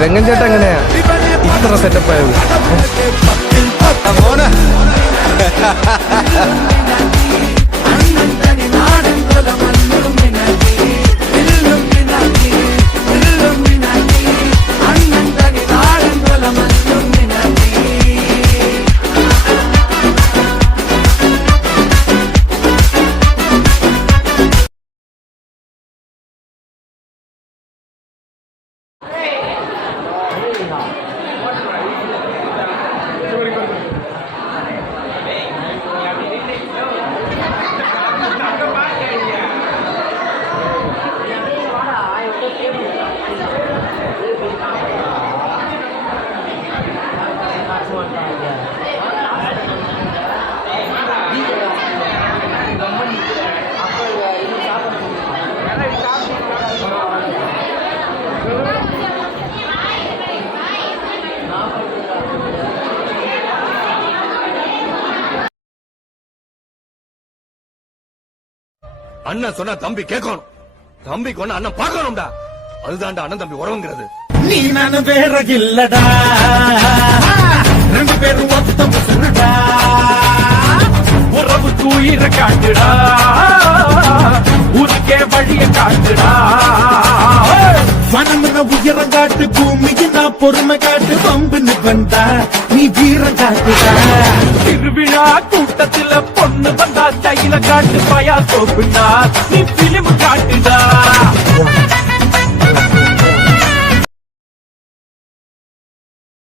രംഗൻ ചേട്ടൻ എങ്ങനെയാ ഇത്ര സെറ്റപ്പ് ആയത്? அண்ணன் சொன்னா தம்பி கேட்கணும், தம்பிக்கு ஒண்ணு அண்ணன் பார்க்கணும்டா. அதுதான்டா அண்ணன் தம்பி உறவுங்கிறது. நீ நானு வேற இல்லடா, ரெண்டு பேரும் ஒத்தம் சொல்லுடா, உறவுக்கு உயிரை காட்டுடா, ஊருக்கே வழிய காட்டுடா. வனமுன உயரம் காட்டு, பூமிக்கு நான் பொறுமை காட்டு, பம்புன்னு வந்தா நீ வீரம் காட்டுடா. திருவிழா கூட்டத்துல பொண்ணு வந்தா கையில காட்டு, பயா தோப்புண்டா நீ பிலிம் காட்டுடா.